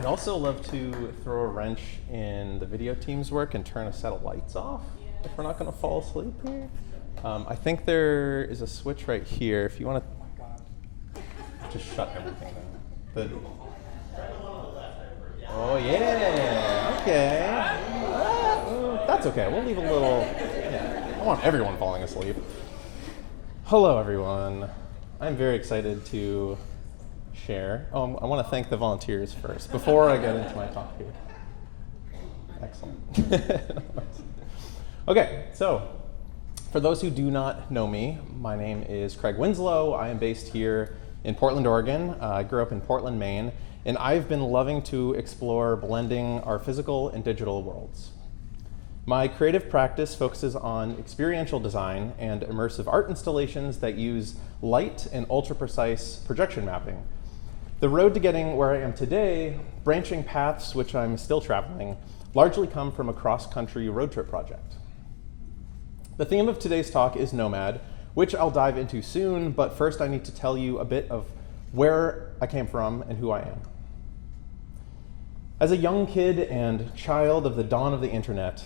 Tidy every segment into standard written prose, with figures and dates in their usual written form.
I also love to throw a wrench in the video team's work and turn a set of lights off if we're not going to fall asleep here. I think there is a switch right here if you want to just shut everything down. Oh yeah, okay. That's okay, we'll leave a little, I don't want everyone falling asleep. Hello everyone, I'm very excited to share. I want to thank the volunteers first before I get into my talk here. Excellent. Okay, so for those who do not know me, my name is Craig Winslow. I am based here in Portland, Oregon. I grew up in Portland, Maine, and I've been loving to explore blending our physical and digital worlds. My creative practice focuses on experiential design and immersive art installations that use light and ultra-precise projection mapping. The road to getting where I am today, branching paths which I'm still traveling, largely come from a cross-country road trip project. The theme of today's talk is Nomad, which I'll dive into soon, but first I need to tell you a bit of where I came from and who I am. As a young kid and child of the dawn of the internet,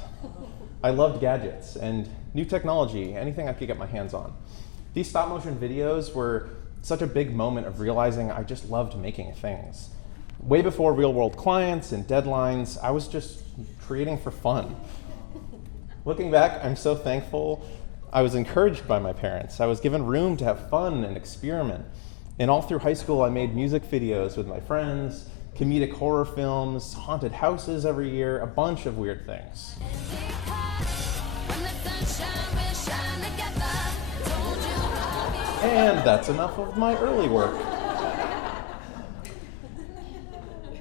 I loved gadgets and new technology, anything I could get my hands on. These stop motion videos were such a big moment of realizing I just loved making things. Way before real world clients and deadlines, I was just creating for fun. Looking back, I'm so thankful I was encouraged by my parents. I was given room to have fun and experiment. And all through high school, I made music videos with my friends, comedic horror films, haunted houses every year, a bunch of weird things. And that's enough of my early work.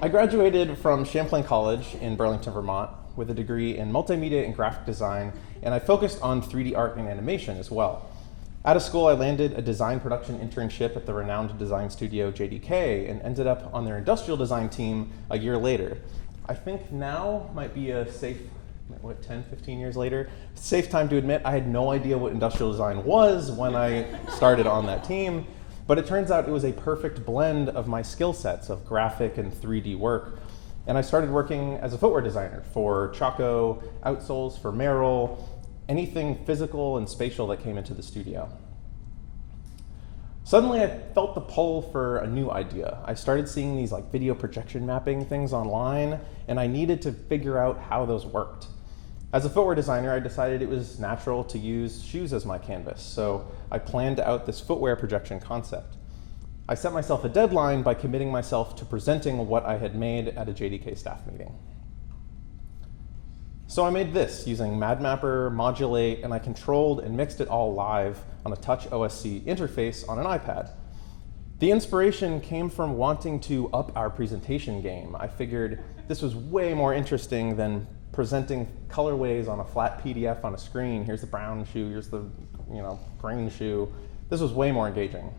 I graduated from Champlain College in Burlington, Vermont, with a degree in multimedia and graphic design, and I focused on 3D art and animation as well. Out of school, I landed a design production internship at the renowned design studio JDK and ended up on their industrial design team a year later. I think now might be a safe, 10, 15 years later, safe time to admit I had no idea what industrial design was when I started on that team, but it turns out it was a perfect blend of my skill sets of graphic and 3D work. And I started working as a footwear designer for Chaco, outsoles for Merrill, anything physical and spatial that came into the studio. Suddenly I felt the pull for a new idea. I started seeing these video projection mapping things online, and I needed to figure out how those worked. As a footwear designer, I decided it was natural to use shoes as my canvas, so I planned out this footwear projection concept. I set myself a deadline by committing myself to presenting what I had made at a JDK staff meeting. So I made this using MadMapper, Modulate, and I controlled and mixed it all live on a Touch OSC interface on an iPad. The inspiration came from wanting to up our presentation game. I figured this was way more interesting than presenting colorways on a flat PDF on a screen. Here's the brown shoe, here's the green shoe. This was way more engaging.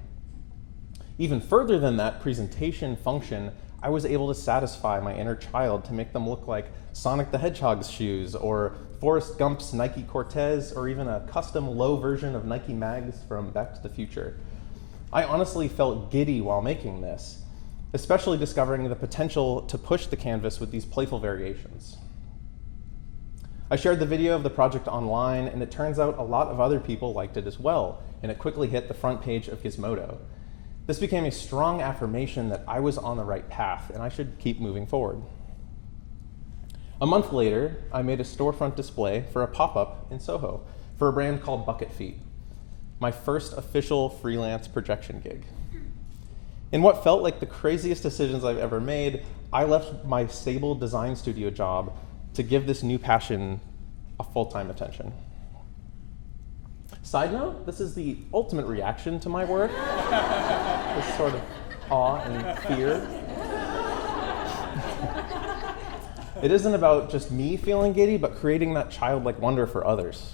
Even further than that presentation function, I was able to satisfy my inner child to make them look like Sonic the Hedgehog's shoes, or Forrest Gump's Nike Cortez, or even a custom low version of Nike Mags from Back to the Future. I honestly felt giddy while making this, especially discovering the potential to push the canvas with these playful variations. I shared the video of the project online, and it turns out a lot of other people liked it as well, and it quickly hit the front page of Gizmodo. This became a strong affirmation that I was on the right path and I should keep moving forward. A month later, I made a storefront display for a pop-up in Soho for a brand called Bucket Feet, my first official freelance projection gig. In what felt like the craziest decisions I've ever made, I left my stable design studio job to give this new passion a full-time attention. Side note, this is the ultimate reaction to my work. This sort of awe and fear. It isn't about just me feeling giddy, but creating that childlike wonder for others.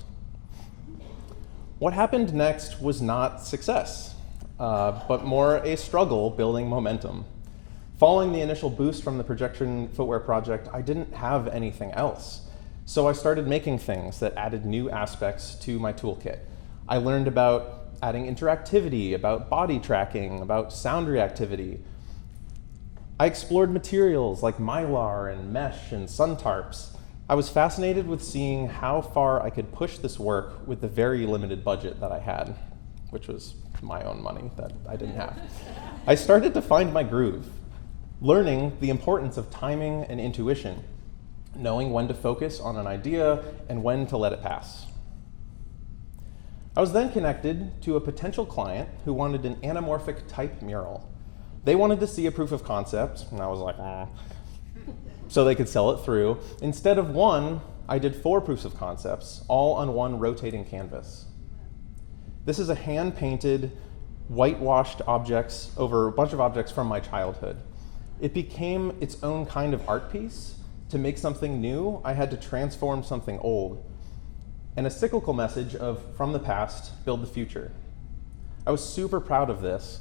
What happened next was not success, but more a struggle building momentum. Following the initial boost from the projection footwear project, I didn't have anything else. So I started making things that added new aspects to my toolkit. I learned about adding interactivity, about body tracking, about sound reactivity. I explored materials like mylar and mesh and sun tarps. I was fascinated with seeing how far I could push this work with the very limited budget that I had, which was my own money that I didn't have. I started to find my groove, learning the importance of timing and intuition, knowing when to focus on an idea and when to let it pass. I was then connected to a potential client who wanted an anamorphic type mural. They wanted to see a proof of concept, and I was like, so they could sell it through. Instead of one, I did 4 proofs of concepts, all on one rotating canvas. This is a hand-painted, whitewashed objects over a bunch of objects from my childhood. It became its own kind of art piece. To make something new, I had to transform something old. And a cyclical message of, from the past, build the future. I was super proud of this,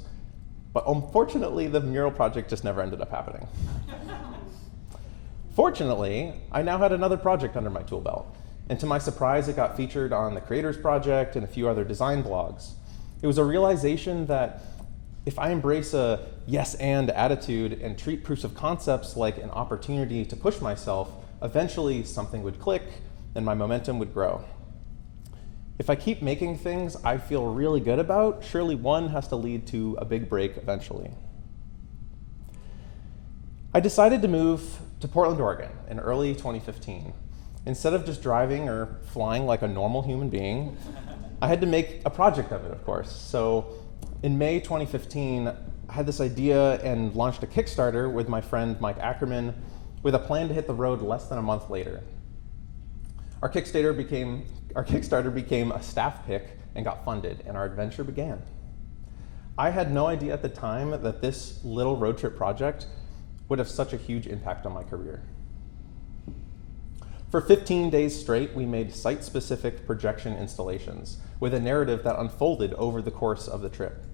but unfortunately, the mural project just never ended up happening. Fortunately, I now had another project under my tool belt, and to my surprise, it got featured on the Creators Project and a few other design blogs. It was a realization that if I embrace a yes and attitude and treat proofs of concepts like an opportunity to push myself, eventually something would click and my momentum would grow. If I keep making things I feel really good about, surely one has to lead to a big break eventually. I decided to move to Portland, Oregon in early 2015. Instead of just driving or flying like a normal human being, I had to make a project of it, of course. So in May 2015, I had this idea and launched a Kickstarter with my friend Mike Ackerman with a plan to hit the road less than a month later. Our Kickstarter became a staff pick and got funded, and our adventure began. I had no idea at the time that this little road trip project would have such a huge impact on my career. For 15 days straight, we made site-specific projection installations with a narrative that unfolded over the course of the trip.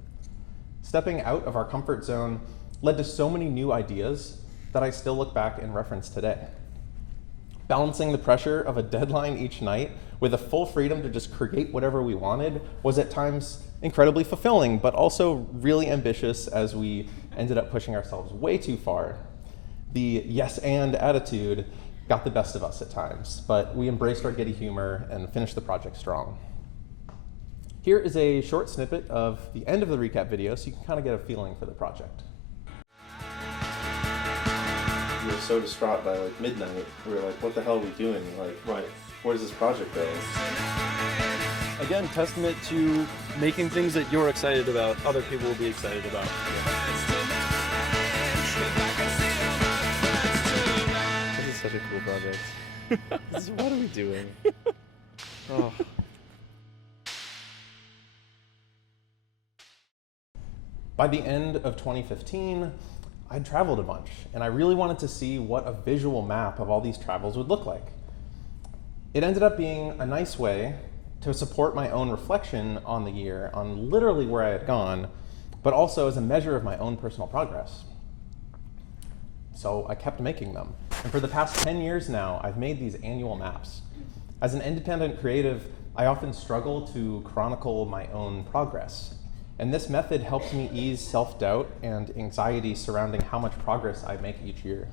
Stepping out of our comfort zone led to so many new ideas that I still look back and reference today. Balancing the pressure of a deadline each night with the full freedom to just create whatever we wanted was at times incredibly fulfilling, but also really ambitious as we ended up pushing ourselves way too far. The yes and attitude got the best of us at times, but we embraced our giddy humor and finished the project strong. Here is a short snippet of the end of the recap video so you can kind of get a feeling for the project. We were so distraught by like midnight. We were like, what the hell are we doing? Like, right, where does this project go? Again, testament to making things that you're excited about, other people will be excited about. This is such a cool project. What are we doing? Oh. By the end of 2015, I'd traveled a bunch, and I really wanted to see what a visual map of all these travels would look like. It ended up being a nice way to support my own reflection on the year, on literally where I had gone, but also as a measure of my own personal progress. So I kept making them. And for the past 10 years now, I've made these annual maps. As an independent creative, I often struggle to chronicle my own progress. And this method helps me ease self-doubt and anxiety surrounding how much progress I make each year.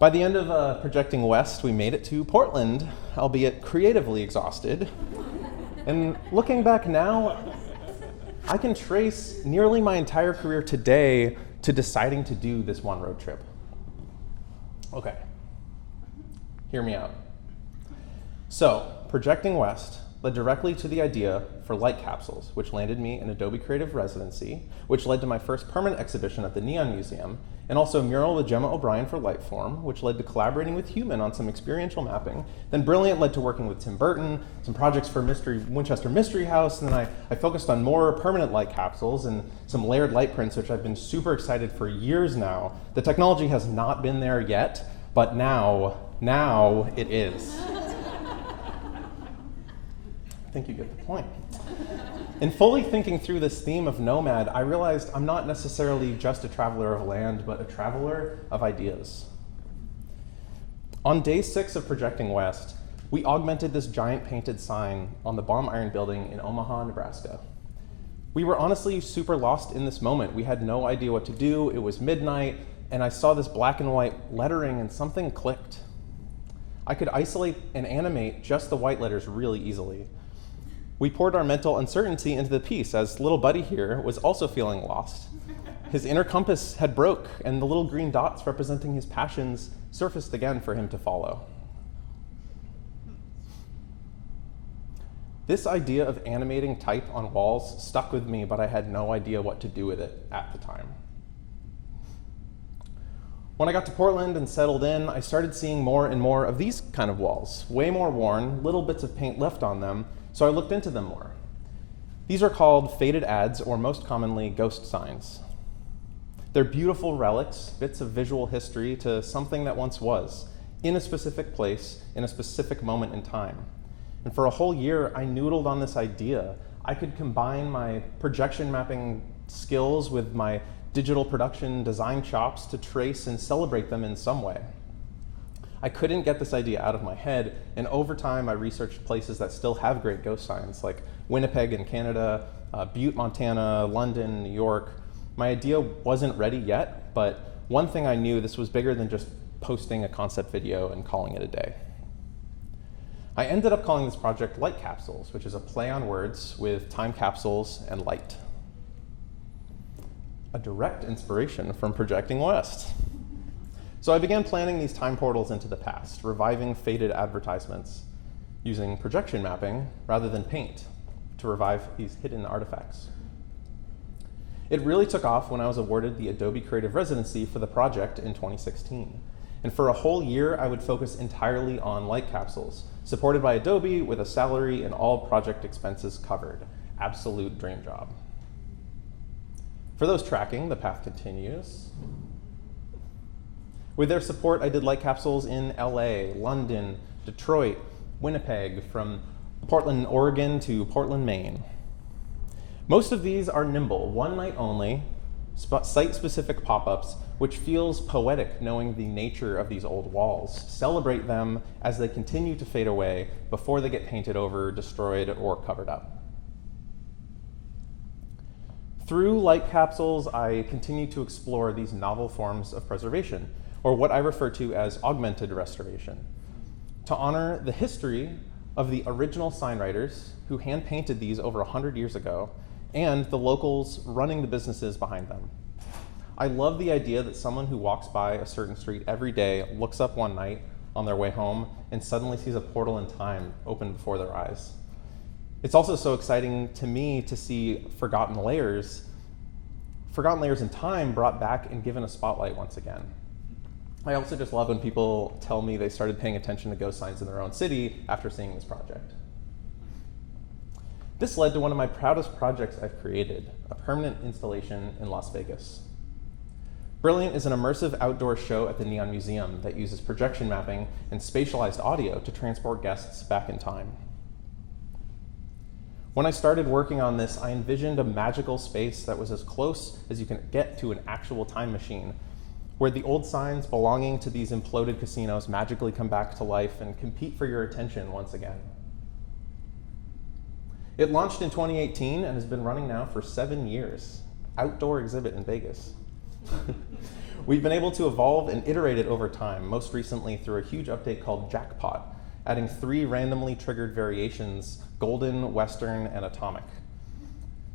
By the end of projecting west, we made it to Portland, albeit creatively exhausted. And looking back now, I can trace nearly my entire career today to deciding to do this one road trip. Okay, hear me out. So, projecting west led directly to the idea for light capsules, which landed me in Adobe Creative Residency, which led to my first permanent exhibition at the Neon Museum, and also a mural with Gemma O'Brien for Lightform, which led to collaborating with Human on some experiential mapping. Then Brilliant led to working with Tim Burton, some projects for Winchester Mystery House, and then I focused on more permanent light capsules and some layered light prints, which I've been super excited for years now. The technology has not been there yet, but now it is. I think you get the point. In fully thinking through this theme of nomad, I realized I'm not necessarily just a traveler of land, but a traveler of ideas. On day 6 of Projecting West, we augmented this giant painted sign on the Baum Iron Building in Omaha, Nebraska. We were honestly super lost in this moment. We had no idea what to do. It was midnight, and I saw this black and white lettering, and something clicked. I could isolate and animate just the white letters really easily. We poured our mental uncertainty into the piece, as little buddy here was also feeling lost. His inner compass had broke, and the little green dots representing his passions surfaced again for him to follow. This idea of animating type on walls stuck with me, but I had no idea what to do with it at the time. When I got to Portland and settled in, I started seeing more and more of these kind of walls, way more worn, little bits of paint left on them, so I looked into them more. These are called faded ads, or most commonly, ghost signs. They're beautiful relics, bits of visual history to something that once was, in a specific place, in a specific moment in time. And for a whole year, I noodled on this idea. I could combine my projection mapping skills with my digital production design chops to trace and celebrate them in some way. I couldn't get this idea out of my head, and over time I researched places that still have great ghost signs, like Winnipeg in Canada, Butte, Montana, London, New York. My idea wasn't ready yet, but one thing I knew, this was bigger than just posting a concept video and calling it a day. I ended up calling this project Light Capsules, which is a play on words with time capsules and light. A direct inspiration from Projecting West. So I began planning these time portals into the past, reviving faded advertisements, using projection mapping rather than paint to revive these hidden artifacts. It really took off when I was awarded the Adobe Creative Residency for the project in 2016. And for a whole year, I would focus entirely on light capsules, supported by Adobe with a salary and all project expenses covered. Absolute dream job. For those tracking, the path continues. With their support, I did light capsules in LA, London, Detroit, Winnipeg, from Portland, Oregon to Portland, Maine. Most of these are nimble, one night only, site-specific pop-ups, which feels poetic knowing the nature of these old walls. Celebrate them as they continue to fade away before they get painted over, destroyed, or covered up. Through light capsules, I continue to explore these novel forms of preservation, or what I refer to as augmented restoration, to honor the history of the original sign writers who hand-painted these over 100 years ago, and the locals running the businesses behind them. I love the idea that someone who walks by a certain street every day looks up one night on their way home and suddenly sees a portal in time open before their eyes. It's also so exciting to me to see forgotten layers in time brought back and given a spotlight once again. I also just love when people tell me they started paying attention to ghost signs in their own city after seeing this project. This led to one of my proudest projects I've created, a permanent installation in Las Vegas. Brilliant is an immersive outdoor show at the Neon Museum that uses projection mapping and spatialized audio to transport guests back in time. When I started working on this, I envisioned a magical space that was as close as you can get to an actual time machine, where the old signs belonging to these imploded casinos magically come back to life and compete for your attention once again. It launched in 2018 and has been running now for 7 years. Outdoor exhibit in Vegas. We've been able to evolve and iterate it over time, most recently through a huge update called Jackpot, adding 3 randomly triggered variations: golden, western, and atomic.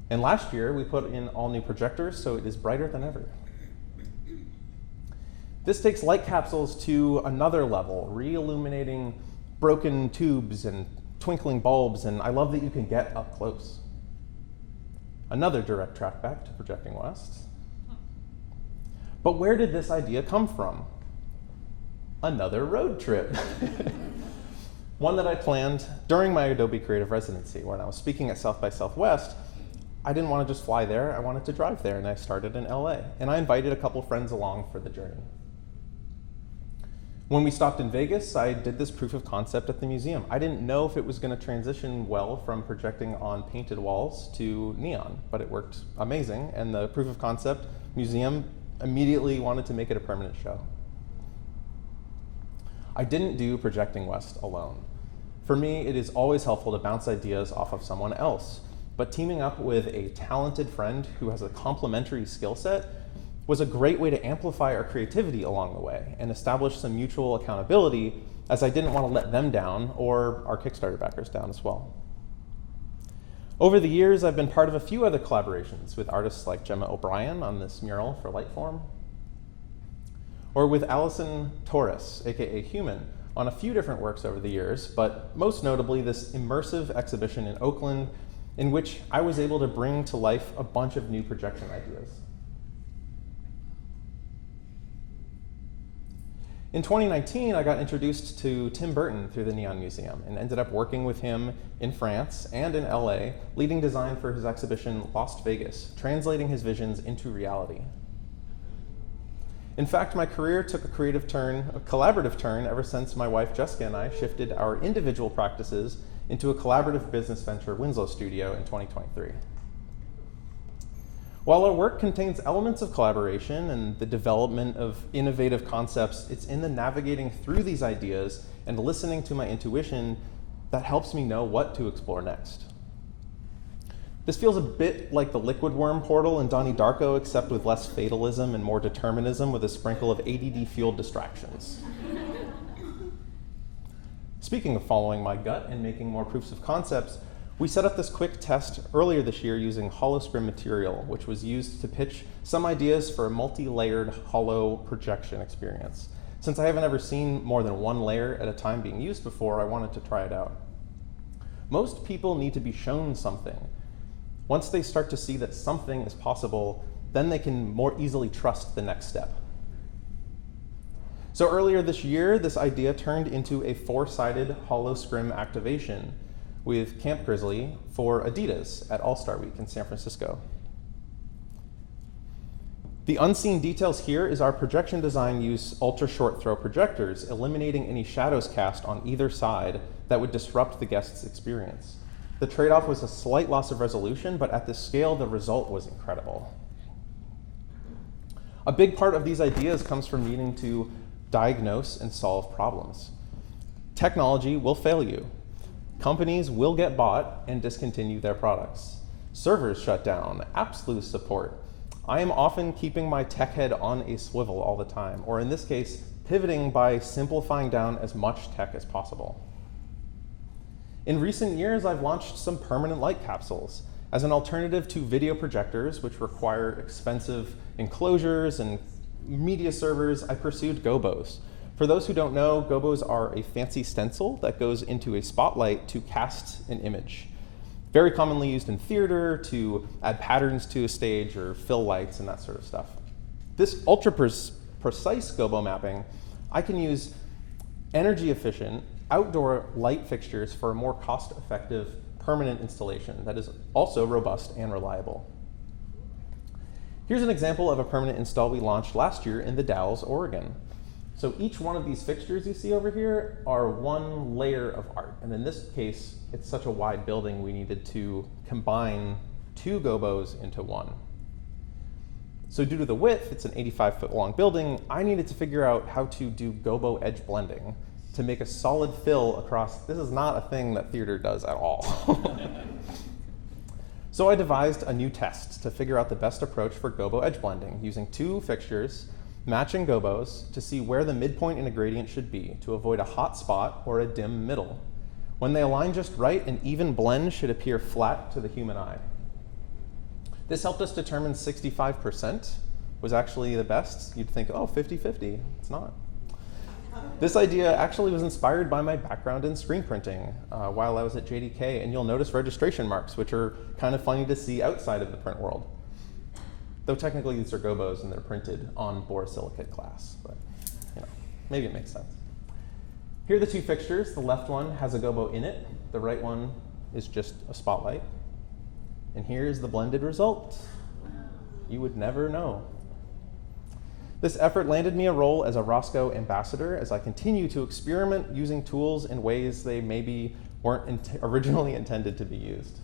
And last year, we put in all new projectors, so it is brighter than ever. This takes light capsules to another level, re-illuminating broken tubes and twinkling bulbs, and I love that you can get up close. Another direct track back to Projecting West. But where did this idea come from? Another road trip. One that I planned during my Adobe Creative Residency. When I was speaking at South by Southwest, I didn't want to just fly there, I wanted to drive there, and I started in LA. And I invited a couple friends along for the journey. When we stopped in Vegas, I did this proof of concept at the museum. I didn't know if it was going to transition well from projecting on painted walls to neon, but it worked amazing, and the proof of concept museum immediately wanted to make it a permanent show. I didn't do Projecting West alone. For me, it is always helpful to bounce ideas off of someone else. but teaming up with a talented friend who has a complementary skill set was a great way to amplify our creativity along the way and establish some mutual accountability, as I didn't want to let them down or our Kickstarter backers down as well. Over the years, I've been part of a few other collaborations with artists like Gemma O'Brien on this mural for Lightform, or with Alison Torres, aka Human, on a few different works over the years, but most notably this immersive exhibition in Oakland in which I was able to bring to life a bunch of new projection ideas. In 2019, I got introduced to Tim Burton through the Neon Museum and ended up working with him in France and in LA, leading design for his exhibition Lost Vegas, translating his visions into reality. In fact, my career took a collaborative turn ever since my wife Jessica and I shifted our individual practices into a collaborative business venture, Winslow Studio, in 2023. While our work contains elements of collaboration and the development of innovative concepts, it's in the navigating through these ideas and listening to my intuition that helps me know what to explore next. This feels a bit like the liquid worm portal in Donnie Darko, except with less fatalism and more determinism with a sprinkle of ADD-fueled distractions. Speaking of following my gut and making more proofs of concepts, we set up this quick test earlier this year using holoscrim material, which was used to pitch some ideas for a multi-layered holo projection experience. Since I haven't ever seen more than one layer at a time being used before, I wanted to try it out. Most people need to be shown something. Once they start to see that something is possible, then they can more easily trust the next step. So earlier this year, this idea turned into a 4-sided holoscrim activation with Camp Grizzly for Adidas at All-Star Week in San Francisco. The unseen details here is our projection design use ultra short throw projectors, eliminating any shadows cast on either side that would disrupt the guest's experience. The trade-off was a slight loss of resolution, but at this scale, the result was incredible. A big part of these ideas comes from needing to diagnose and solve problems. Technology will fail you. Companies will get bought and discontinue their products. Servers shut down, apps lose support. I am often keeping my tech head on a swivel all the time, or in this case, pivoting by simplifying down as much tech as possible. In recent years, I've launched some permanent light capsules as an alternative to video projectors, which require expensive enclosures and media servers. I pursued gobos. For those who don't know, gobos are a fancy stencil that goes into a spotlight to cast an image. Very commonly used in theater to add patterns to a stage or fill lights and that sort of stuff. This ultra precise gobo mapping, I can use energy efficient outdoor light fixtures for a more cost-effective permanent installation that is also robust and reliable. Here's an example of a permanent install we launched last year in the Dalles, Oregon. So each one of these fixtures you see over here are one layer of art. And in this case, it's such a wide building, we needed to combine 2 gobos into one. So due to the width, it's an 85-foot long building, I needed to figure out how to do gobo edge blending to make a solid fill across. This is not a thing that theater does at all. So I devised a new test to figure out the best approach for gobo edge blending using 2 fixtures, matching gobos to see where the midpoint in a gradient should be to avoid a hot spot or a dim middle. When they align just right, an even blend should appear flat to the human eye. This helped us determine 65% was actually the best. You'd think, oh, 50-50. It's not. This idea actually was inspired by my background in screen printing while I was at JDK, and you'll notice registration marks, which are kind of funny to see outside of the print world. Though technically these are gobos and they're printed on borosilicate glass, but maybe it makes sense. Here are the 2 fixtures. The left one has a gobo in it. The right one is just a spotlight. And here's the blended result. You would never know. This effort landed me a role as a Roscoe ambassador as I continue to experiment using tools in ways they maybe weren't originally intended to be used.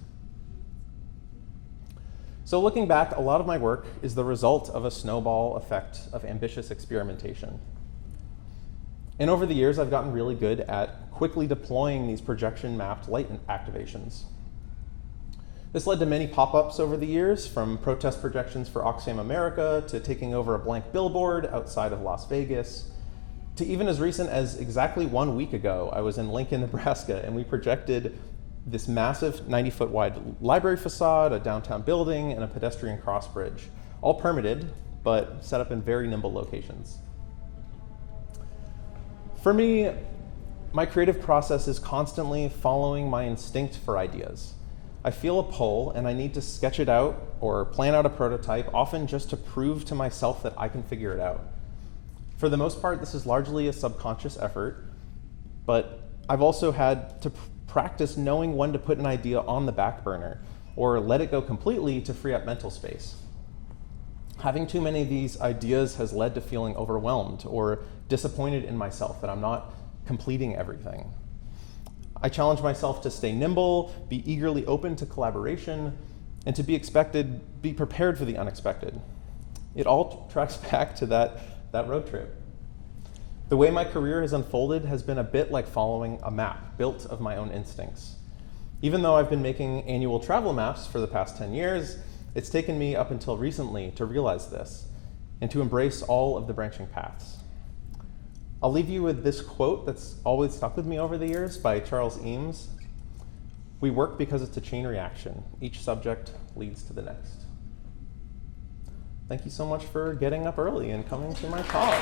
So looking back, a lot of my work is the result of a snowball effect of ambitious experimentation. And over the years, I've gotten really good at quickly deploying these projection-mapped light activations. This led to many pop-ups over the years, from protest projections for Oxfam America to taking over a blank billboard outside of Las Vegas, to even as recent as exactly 1 week ago, I was in Lincoln, Nebraska, and we projected this massive 90-foot wide library facade, a downtown building, and a pedestrian cross bridge, all permitted, but set up in very nimble locations. For me, my creative process is constantly following my instinct for ideas. I feel a pull and I need to sketch it out or plan out a prototype, often just to prove to myself that I can figure it out. For the most part, this is largely a subconscious effort, but I've also had to practice knowing when to put an idea on the back burner or let it go completely to free up mental space. Having too many of these ideas has led to feeling overwhelmed or disappointed in myself that I'm not completing everything. I challenge myself to stay nimble, be eagerly open to collaboration, and to be prepared for the unexpected. It all tracks back to that road trip. The way my career has unfolded has been a bit like following a map built of my own instincts. Even though I've been making annual travel maps for the past 10 years, it's taken me up until recently to realize this and to embrace all of the branching paths. I'll leave you with this quote that's always stuck with me over the years by Charles Eames. "We work because it's a chain reaction. Each subject leads to the next." Thank you so much for getting up early and coming to my talk.